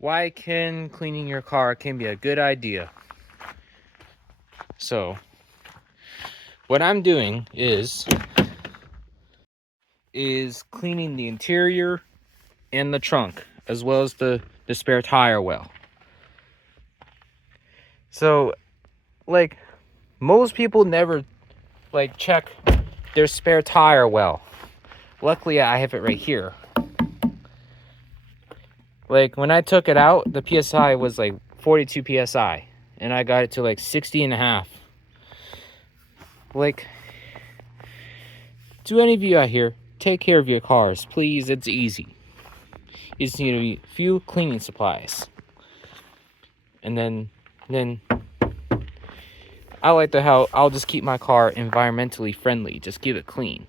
why can cleaning your car can be a good idea. So what I'm doing is cleaning the interior and the trunk, as well as the spare tire well. So like most people never like check their spare tire well. Luckily I have it right here. Like when I took it out, the PSI was like 42 PSI and I got it to like 60 and a half. Like, to any of you out here, take care of your cars, please. It's easy. You just need a few cleaning supplies. And then I like how I'll just keep my car environmentally friendly. Just keep it clean.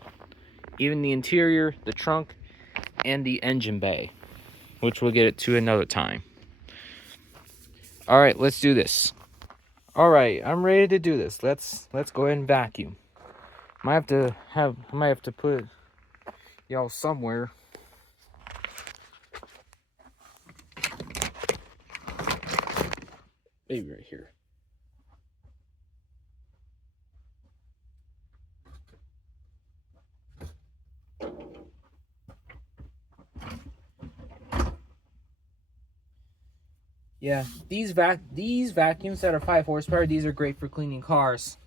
Even the interior, the trunk, and the engine bay, which we'll get it to another time. All right, let's do this. All right, I'm ready to do this. Let's go ahead and vacuum. I might have to put y'all somewhere. Maybe right here. Yeah, these vacuums that are 5 horsepower, these are great for cleaning cars.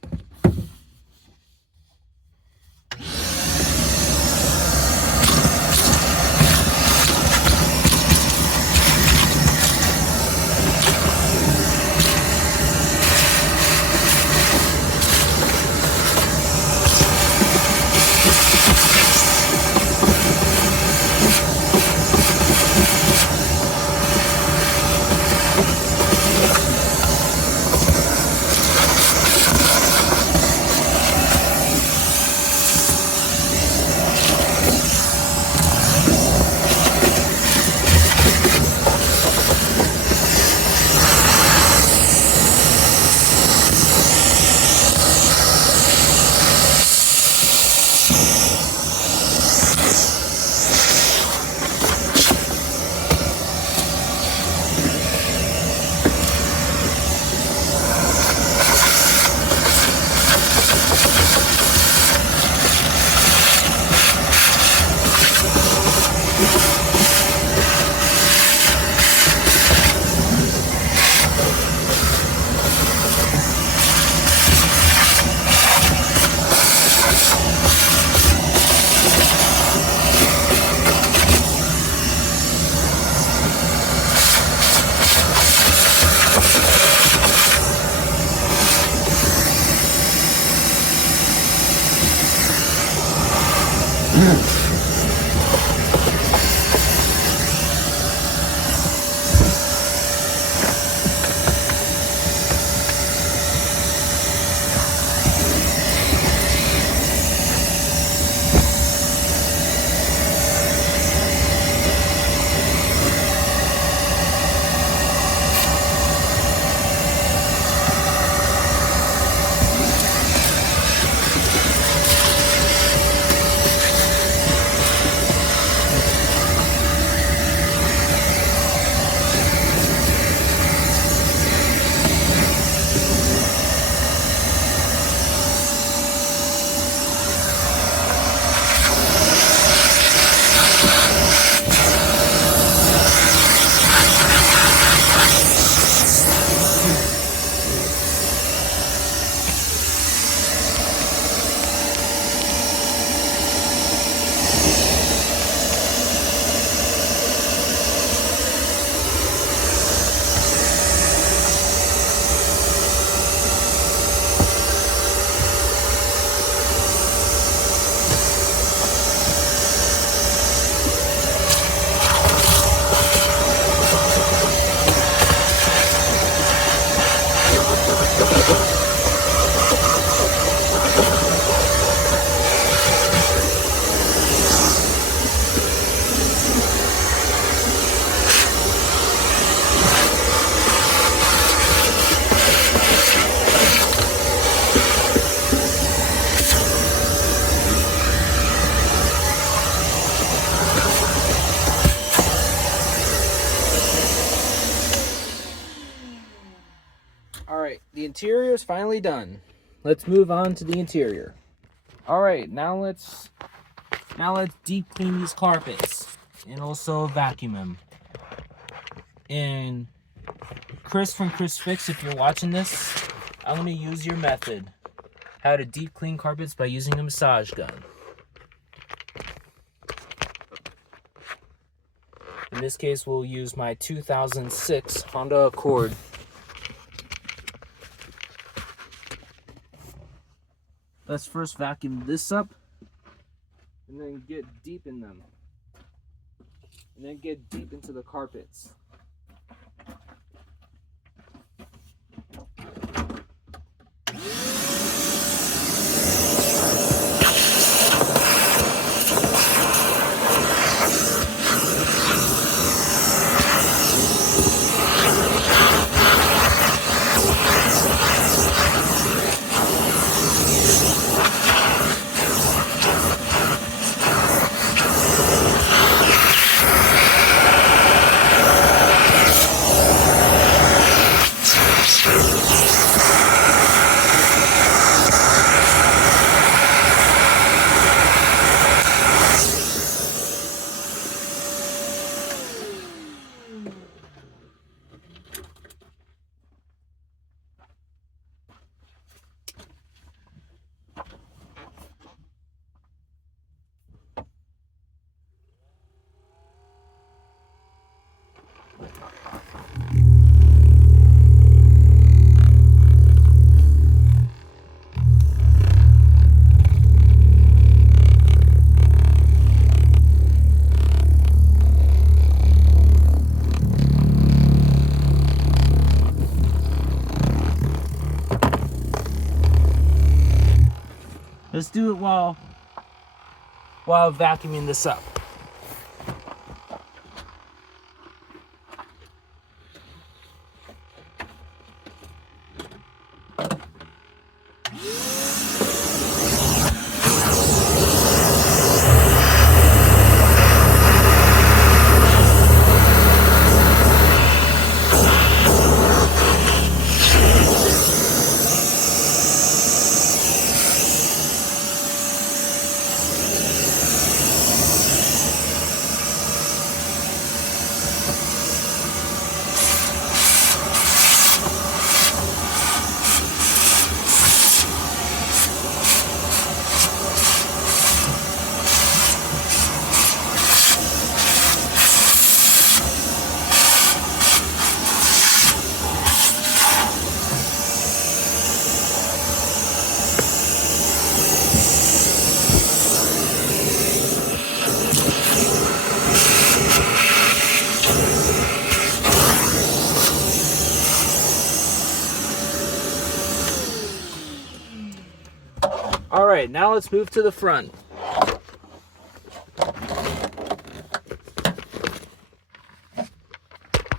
Alright, the interior is finally done. Let's move on to the interior. Alright, now let's deep clean these carpets and also vacuum them. And Chris from Chris Fix, if you're watching this, I'm going to use your method. How to deep clean carpets by using a massage gun. In this case, we'll use my 2006 Honda Accord. Let's first vacuum this up, and then get deep in them. And then get deep into the carpets. Let's do it while vacuuming this up. All right, now let's move to the front.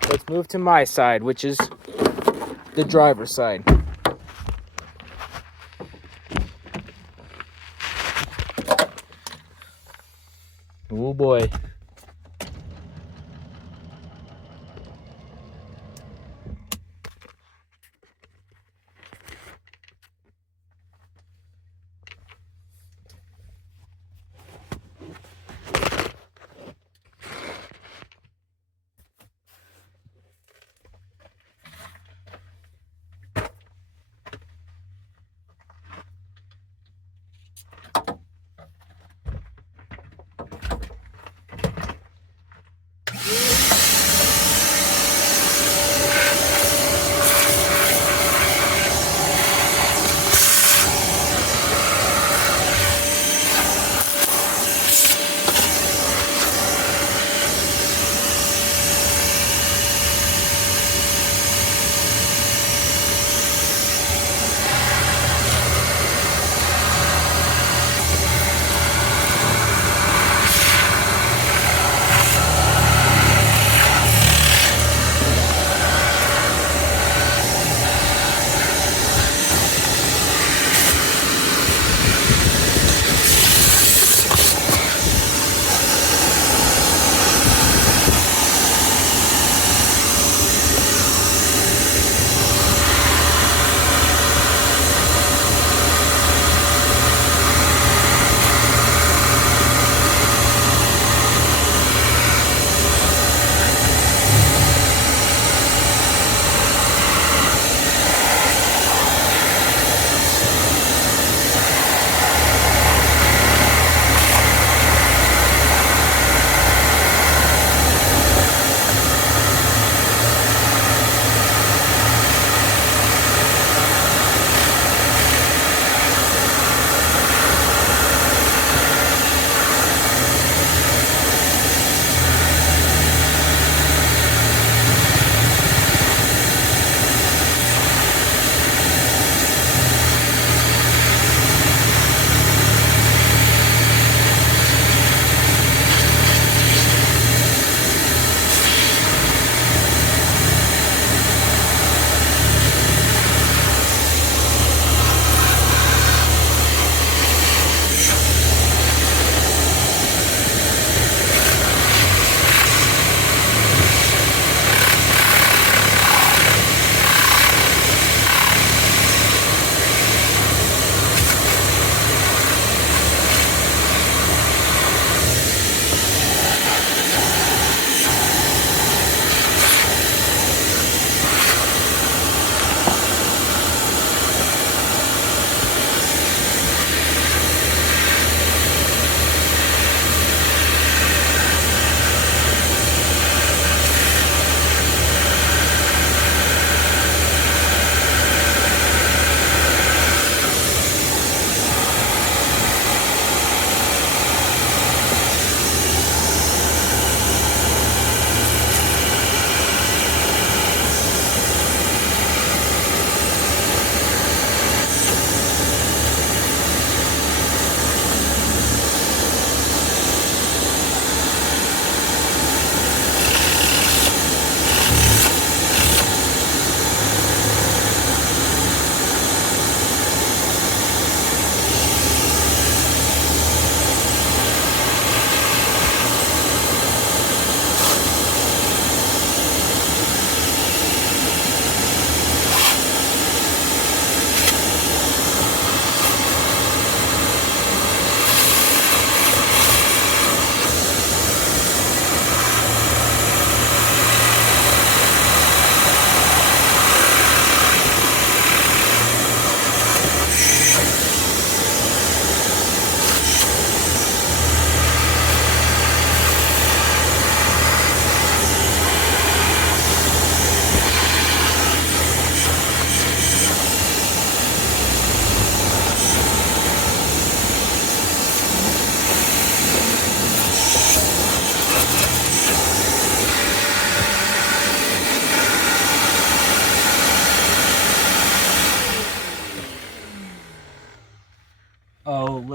Let's move to my side, which is the driver's side. Oh boy.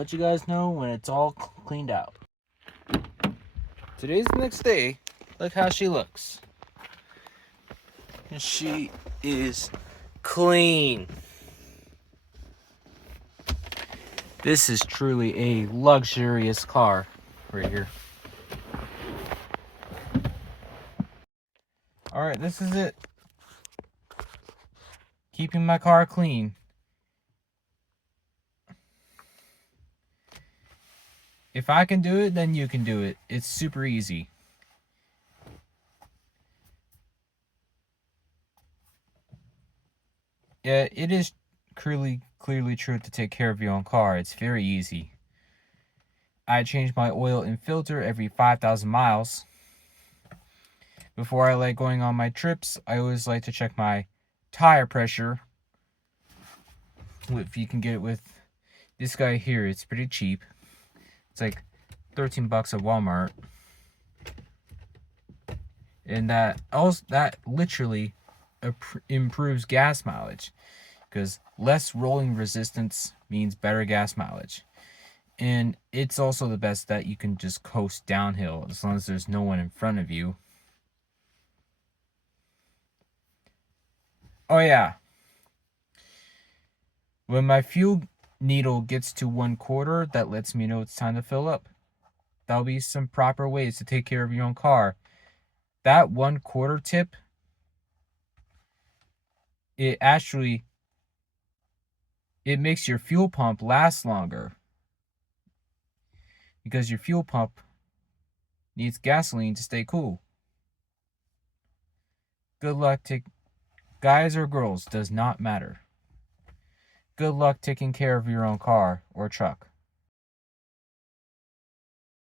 let you guys know when it's all cleaned out. Today's the next day. Look how she looks. And she is clean. This is truly a luxurious car right here. Alright, this is it. Keeping my car clean. If I can do it, then you can do it. It's super easy. Yeah, it is clearly true to take care of your own car. It's very easy. I change my oil and filter every 5,000 miles. Before I like going on my trips, I always like to check my tire pressure. If you can get it with this guy here, it's pretty cheap. It's like 13 bucks at Walmart. And that literally improves gas mileage, because less rolling resistance means better gas mileage. And it's also the best that you can just coast downhill as long as there's no one in front of you. Oh yeah. When my fuel needle gets to 1/4, that lets me know it's time to fill up. That'll be some proper ways to take care of your own car. That 1/4 tip, it makes your fuel pump last longer, because your fuel pump needs gasoline to stay cool. Good luck guys or girls, does not matter. Good luck taking care of your own car or truck.